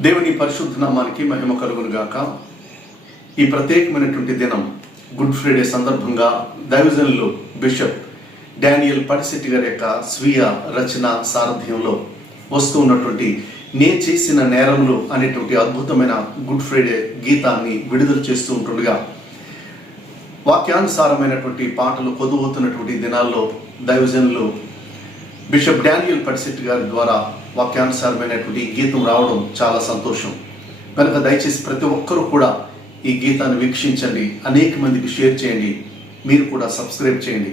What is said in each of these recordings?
దేవుని పరిశుద్ధ నామానికి మహిమ కలుగును గాక. ఈ ప్రత్యేకమైనటువంటి దినం గుడ్ ఫ్రైడే సందర్భంగా దైవజనులు బిషప్ డానియల్ పడిశెట్టి గారి యొక్క స్వీయ రచన సారథ్యంలో వస్తూ ఉన్నటువంటి నే చేసిన నేరములు అనేటువంటి అద్భుతమైన గుడ్ ఫ్రైడే గీతాన్ని విడుదల చేస్తూ ఉంటుండగా వాక్యానుసారమైనటువంటి పాటలు కొదువుతున్నటువంటి దినాల్లో దైవజనులు బిషప్ డానియల్ పడిశెట్టి గారి ద్వారా వాక్యానుసారమైనటువంటి గీతం రావడం చాలా సంతోషం. కనుక దయచేసి ప్రతి ఒక్కరూ కూడా ఈ గీతాన్ని వీక్షించండి, అనేక మందికి షేర్ చేయండి, మీరు కూడా సబ్స్క్రైబ్ చేయండి.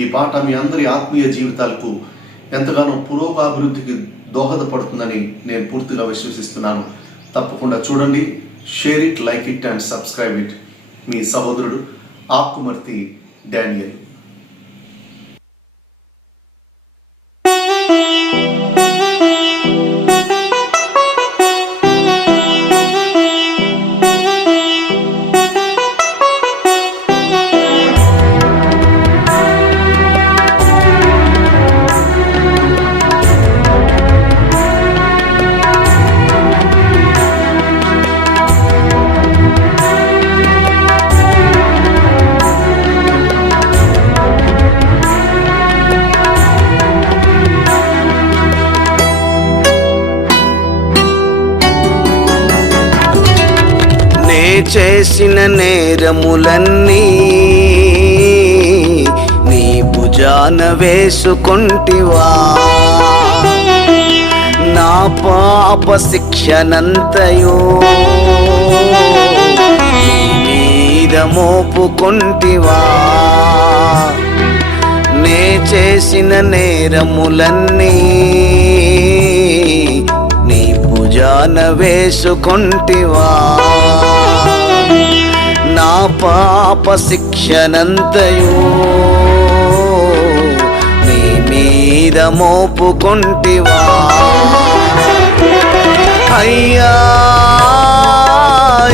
ఈ పాట మీ అందరి ఆత్మీయ జీవితాలకు ఎంతగానో పురోగాభివృద్ధికి దోహదపడుతుందని నేను పూర్తిగా విశ్వసిస్తున్నాను. తప్పకుండా చూడండి, share it, like it and subscribe it. మీ సహోదరుడు ఆకుమర్తి డానియల్. చేసిన నేరములన్నీ నీ భుజాన వేసుకొంటివా, నా పాప శిక్షనంతయో నీ మీద మోపుకొంటివా. నే చేసిన నేరములన్నీ నీ భుజాన వేసుకొంటివా, నా పాప శిక్షనంతయు నీ మీద మోపుకొంటివా. అయ్యా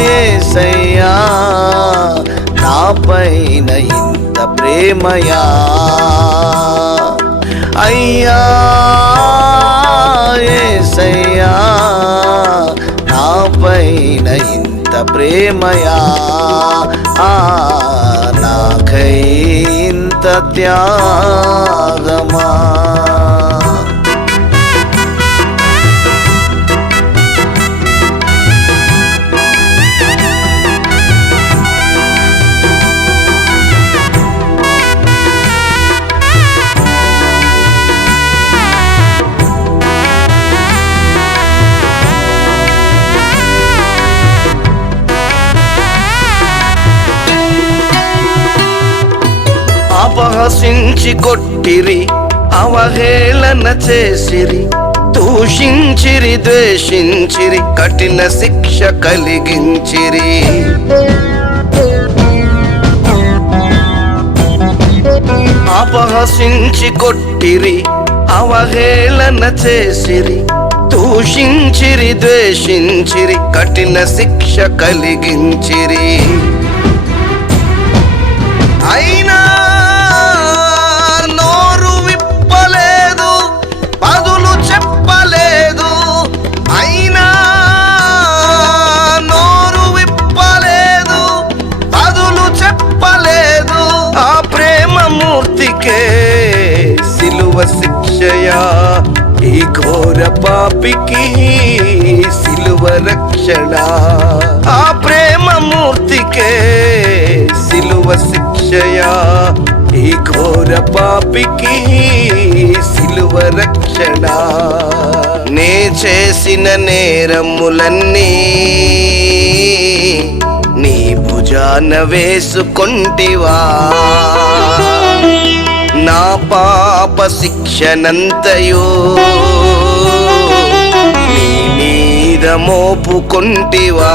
యేసయ్యా, నాపైన ఇంత ప్రేమయా, అయ్యా యేసయ్యా, నాపైన ఇంత ప్రేమయా, నాకై ఇంత త్యాగమా. అపహసించి కొట్టిరి, అవహేళన చేసిరి, దూషించిరి, ద్వేషించిరి, కఠిన శిక్ష కలిగించిరి. అపహసించి కొట్టిరి, అవహేళన చేసిరి, దూషించిరి, ద్వేషించిరి, కఠిన శిక్ష కలిగించిరి. అయినా నోరు విప్పలేదు, బదులు చెప్పలేదు, అయినా నోరు విప్పలేదు, బదులు చెప్పలేదు. ఆ ప్రేమ మూర్తికే సిలువ శిక్షయా, ఈ ఘోర పాపికి సిలువ రక్షణ. ఆ ప్రేమ మూర్తికే సిలువ శిక్షయా, ఈ ఘోర పాపికి సిలువ రక్షణ. నే చేసిన నేరములన్నీ నీ భుజాన వేసుకొంటివా, నా పాప శిక్షనంతయో నీ మీద మోపుకొంటివా.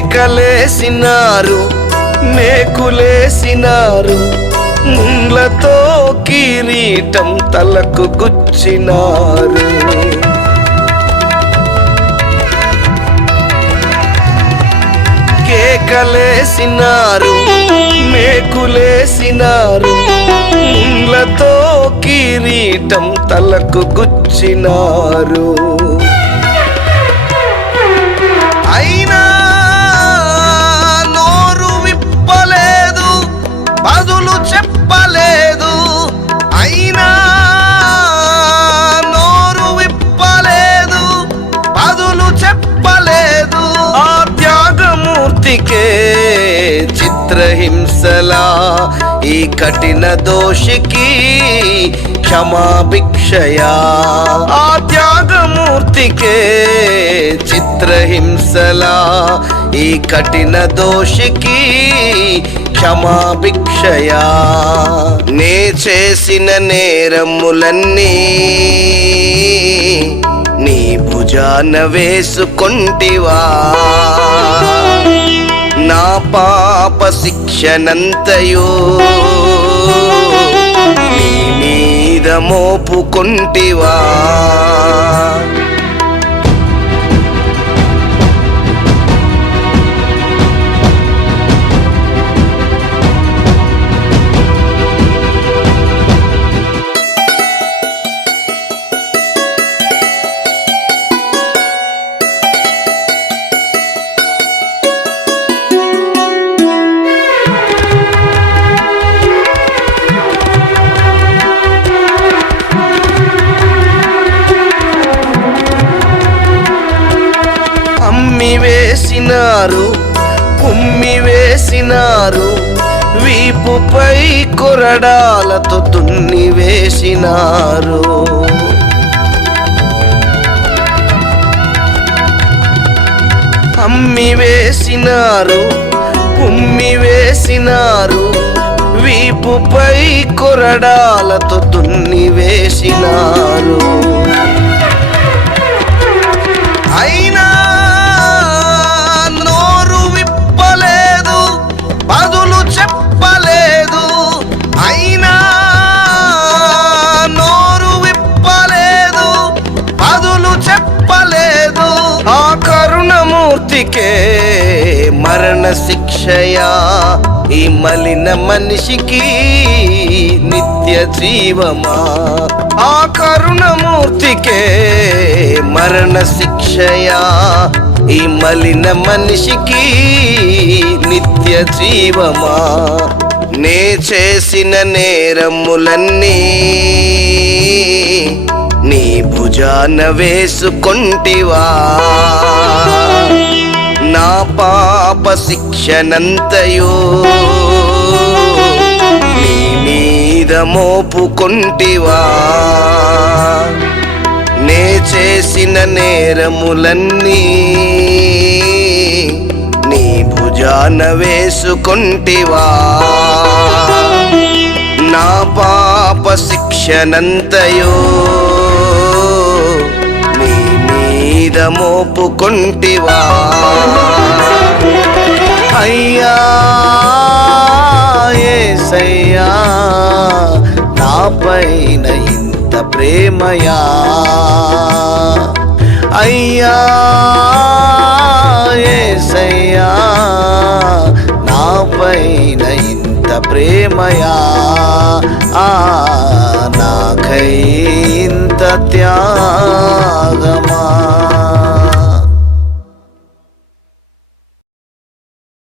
కేకలేసినారు, మేకులేసినారు, ముండ్లతో కిరీటం తలకు గుచ్చినారు. కేకలేసినారు, మేకులేసినారు, ముండ్లతో కిరీటం తలకు గుచ్చినారు. అయినా నోరు విప్పలేదు, బదులు చెప్పలేదు. అయినా నోరు విప్పలేదు, బదులు చెప్పలేదు. ఆ త్యాగమూర్తికే చిత్రహింసలా, ఈ కఠిన దోషికి క్షమాభిక్షయా. ఆ త్యాగమూర్తికే చిత్రహింసలా, ఈ కఠిన దోషికి క్షమాభిక్షయా. నే చేసిన నేరములన్నీ నీ భుజాన వేసుకొంటివా. నా పాప శిక్షనంతయు నీ మీద మోపుకొంటివా. అమ్మి వేసినారు, కుమ్మి వేసినారు, వీపుపై కొరడాలతో దున్ని వేసినారు. అమ్మి వేసినారు, కుమ్మి వేసినారు, వీపుపై కొరడాలతో దున్ని వేసినారు. అయినా నోరు విప్పలేదు, బదులు చెప్పలేదు. అయినా నోరు విప్పలేదు, బదులు చెప్పలేదు. ఆ కరుణమూర్తికే మరణ శిక్షయా, ఈ మలిన మనిషికి నిత్య జీవమా. ఆ కరుణమూర్తికే మరణ శిక్షయా, ఈ మలిన మనిషికి నిత్య జీవమా. నే చేసిన నేరములన్నీ నీ భుజాన వేసుకొంటివా. నా పాప శిక్షనంతయు నీ మీద మోపుకొంటివా. నే చేసిన నేరములన్నీ నీ భుజాన వేసుకొంటివా. నా పాప శిక్షనంతయు నీ మీద మోపుకొంటివా. అయ్యా యేసయ్యా, నాపైన ఇంత ప్రేమయా. అయ్యా యేసయ్యా, నాపైన ఇంత ప్రేమయా. నాకై ఇంత త్యాగమా.